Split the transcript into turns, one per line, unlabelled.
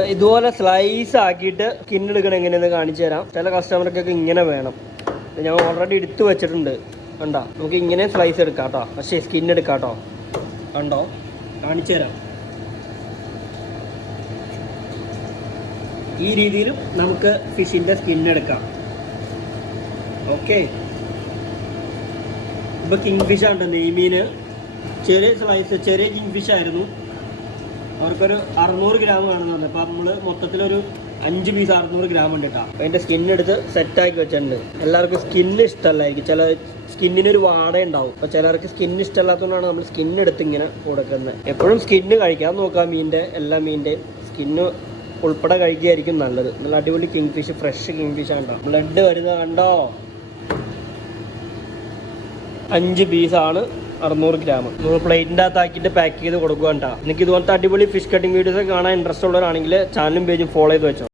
ഇതുപോലെ സ്ലൈസ് ആക്കിയിട്ട് സ്കിൻ എടുക്കണം എങ്ങനെയെന്ന് കാണിച്ചു തരാം. ചില കസ്റ്റമർക്കൊക്കെ ഇങ്ങനെ വേണം. ഞാൻ ഓൾറെഡി എടുത്തു വെച്ചിട്ടുണ്ട്. കണ്ടോ? നമുക്ക് ഇങ്ങനെ സ്ലൈസ് എടുക്കാം കേട്ടോ. പക്ഷേ സ്കിൻ എടുക്കാം കേട്ടോ. കണ്ടോ? കാണിച്ചു തരാം. ഈ രീതിയിലും നമുക്ക് ഫിഷിന്റെ സ്കിൻ എടുക്കാം. ഓക്കെ ഇപ്പൊ കിങ് ഫിഷ് ആണ് നെയ്മീന് ചെറിയ സ്ലൈസ് ചെറിയ കിങ് ഫിഷ് ആയിരുന്നു. അവർക്കൊരു അറുന്നൂറ് ഗ്രാം വേണമെന്ന് പറഞ്ഞു. അപ്പോൾ നമ്മൾ മൊത്തത്തിലൊരു അഞ്ച് പീസ് അറുന്നൂറ് ഗ്രാം ഉണ്ട് കേട്ടോ. അതിന്റെ സെറ്റ് ആക്കി വെച്ചിട്ടുണ്ട്. എല്ലാവർക്കും സ്കിന്ന് ഇഷ്ടമല്ലായിരിക്കും. ചില സ്കിന്നിനൊരു വാട ഉണ്ടാവും. അപ്പോൾ ചിലർക്ക് സ്കിൻ ഇഷ്ടമല്ലാത്തതുകൊണ്ടാണ് നമ്മൾ സ്കിൻ സ്കിന്നെടുത്ത് ഇങ്ങനെ കൊടുക്കുന്നത്. എപ്പോഴും സ്കിന്ന് കഴിക്കാൻ നോക്കാം മീനിന്റെ എല്ലാ മീനിന്റെയും സ്കിന്ന് ഉൾപ്പെടെ കഴിക്കുകയായിരിക്കും നല്ലത്. നല്ല അടിപൊളി king fish fresh king fish ആണ് ബ്ലഡ് വരുന്നത് കണ്ടോ? അഞ്ച് പീസാണ് അറുന്നൂറ് ഗ്രാം. നൂറ് പ്ലേറ്റിന്റെ അകത്താക്കിയിട്ട് പാക്ക് ചെയ്ത് കൊടുക്കുക കേട്ടോ നിങ്ങൾക്ക് ഇതുപോലത്തെ അടിപൊളി ഫിഷ് കട്ടിംഗ് വീഡിയോസ് കാണാൻ ഇൻട്രസ്റ്റ് ഉള്ളവരാണെങ്കിൽ ചാനലും പേജും ഫോളോ ചെയ്ത് വെച്ചോ.